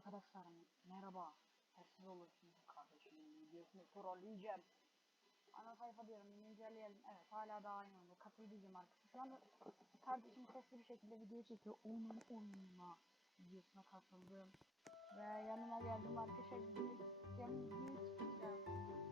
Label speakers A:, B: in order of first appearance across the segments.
A: Arkadaşlar merhaba. Sessiz olursunuz kardeşimin videosunu trolleyeceğim. Ana sayfa diyorum güncelleyelim. Evet hala daha aynı oldu. Diyeceğim arkadaşlar. Şu anda kardeşim sesli bir şekilde video çekiyor. Onun oyununa videosuna katıldım. Ve yanına geldim arkadaşlar. Yanına çıkacağım. Arkadaşlar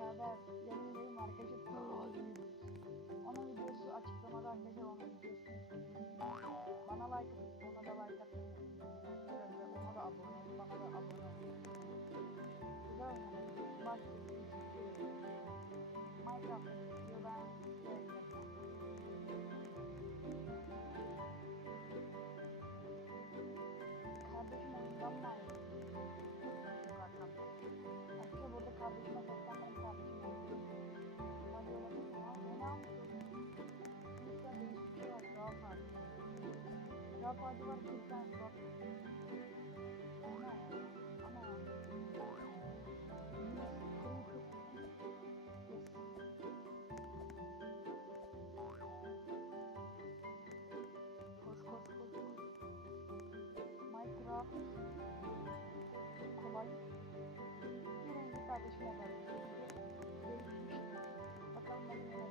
A: beraber yanındayım arkadaşlar. trollüyoruz. Onun videosu açıklamada arkadaşlar onun videosunu Bana like atın, ona da like atın. Ona da abone olun, bana da abone olun. Güzel oynamak. Başka дворцы транспорт. Она, она. Koş koş koş koş. Minecraft kolay. Bir rengi sadece model. Değişmiş. Bakalım benim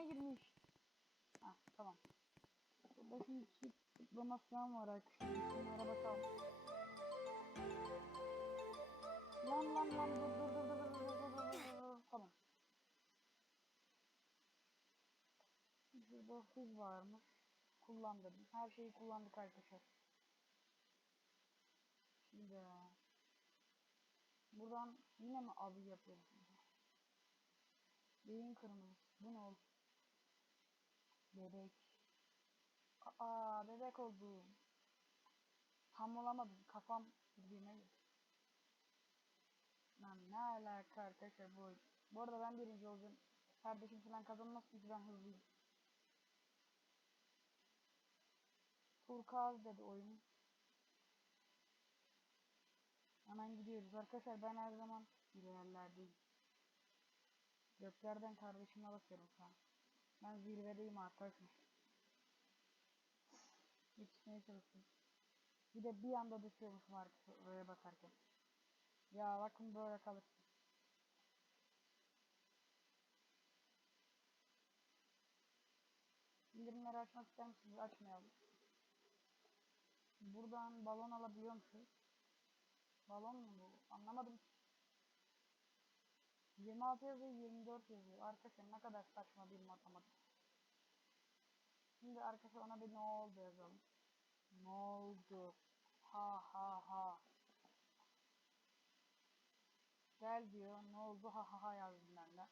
A: içine girmiş. Ha tamam. Burada şimdi iki kutlama falan var arkadaşlar. Şimdi araba kaldı. Lan lan lan dur dur dur dur dur dur dur dur dur Tamam. Şurada hız varmış. Kullandım. Her şeyi kullandık arkadaşlar. Şimdi buradan yine mi abi yapıyoruz? Beyin kırmızı. Bu ne oldu? Bebek. Aa bebek oldu. Tam olamadım. Kafam birbirine. Lan ne alaka arkadaşlar bu. Bu arada ben birinci olacağım. Kardeşim falan kazanmaz çünkü ben hızlıyım. Turkuaz dedi oyun. Hemen gidiyoruz. Arkadaşlar ben her zaman ilerlerdeyim. Göklerden kardeşime bakıyorum şu. Ben zirvedeyim arkadaşlar. Yetişmeye çalışıyorum. Bir de bir anda düşüyormuşum arkadaşlar oraya bakarken. Ya bakın böyle kalırsın. Bildirimleri açmak ister misiniz? Açmayalım. Buradan balon alabiliyor musunuz? Balon mu bu? Anlamadım. 26 yazıyor 24 yazıyor. Arkadaşlar ne kadar saçma bir matematik. Şimdi arkadaşlar ona bir ne oldu yazalım. Ne oldu? Ha ha ha. Gel diyor. Ne oldu? Ha ha ha yazdım ben de.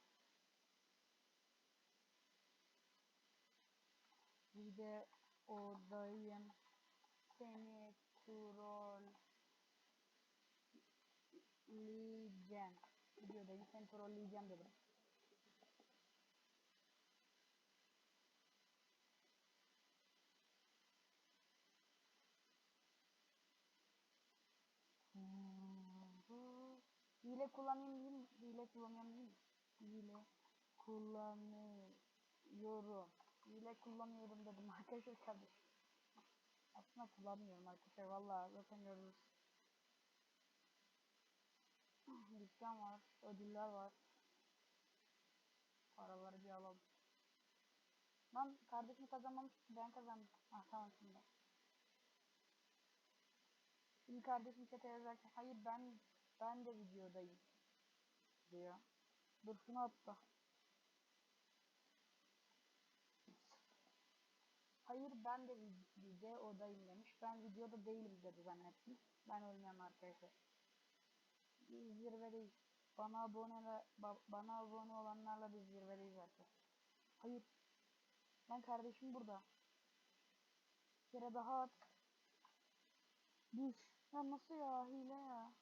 A: Bir de oradayım. Seni trolleyeceğim. Videodayım seni trolleyeceğim dedim. Hile kullanayım değil mi? Hile kullanıyorum değil mi? Hile kullanıyorum. Hile kullanıyorum dedim arkadaşlar kardeşim. Aslında kullanmıyorum arkadaşlar valla zaten gördünüz. Dükkan var, ödüller var. Paraları bir alalım. Lan kardeşim kazanmamış ben kazandım. Ah tamam şimdi. Şimdi kardeşim çete yazarken hayır ben ben de videodayım diyor. Dur şunu atla. Hayır ben de videodayım demiş. Ben videoda değilim dedi zannettim. Ben oynayan arkadaşlar. Biz zirvedeyiz. Bana abone bana abone olanlarla biz zirvedeyiz arkadaşlar. Hayır. Ben kardeşim burada. Bir kere daha at. Düş. Ya nasıl ya hile ya.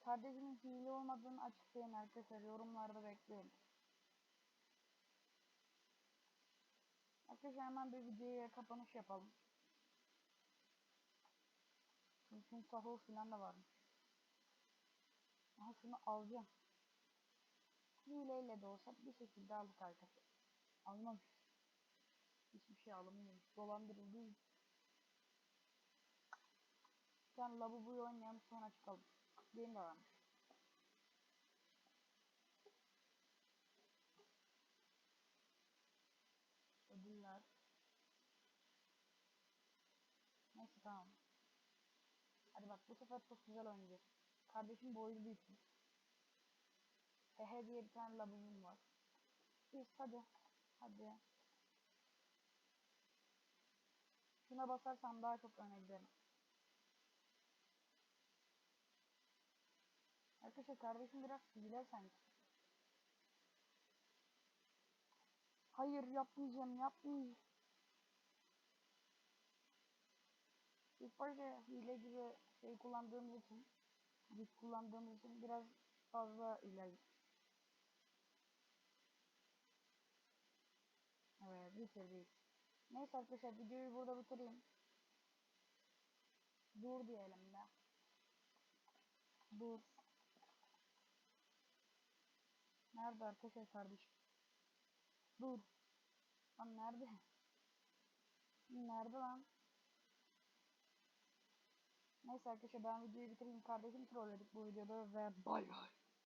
A: Kardeşimin hile olmadığını açıklayın arkadaşlar. Yorumlarda bekliyorum. Arkadaşlar hemen bir videoya kapanış yapalım. Çünkü sahur falan da varmış. Aha şunu alacağım. Hileyle de olsa bir şekilde aldık arkadaşlar. Almamış. Hiçbir şey alınmıyor. Dolandırıldı. Sen lavaboyu oynayalım sonra çıkalım. Benim de varmış. Ödüller. Neyse tamam. Hadi bak bu sefer çok güzel oynayacağız. Kardeşim boylu büyük. Hehe diye bir tane labubum var. Biz hadi. Hadi. Şuna basarsam daha çok öne giderim. Arkadaşlar kardeşim biraz hile sanki. Hayır yapmayacağım yapmayacağım. İlk başta hile gibi şey kullandığımız için güç kullandığımız için biraz fazla ilerledik. Evet bitirdik. Neyse arkadaşlar videoyu burada bitireyim. Dur diyelim de. Dur. Nerede arkadaşlar kardeşim? Dur. Lan nerede? Nerede lan? Neyse arkadaşlar ben videoyu bitireyim. Kardeşim trolledik bu videoda ve bay bay.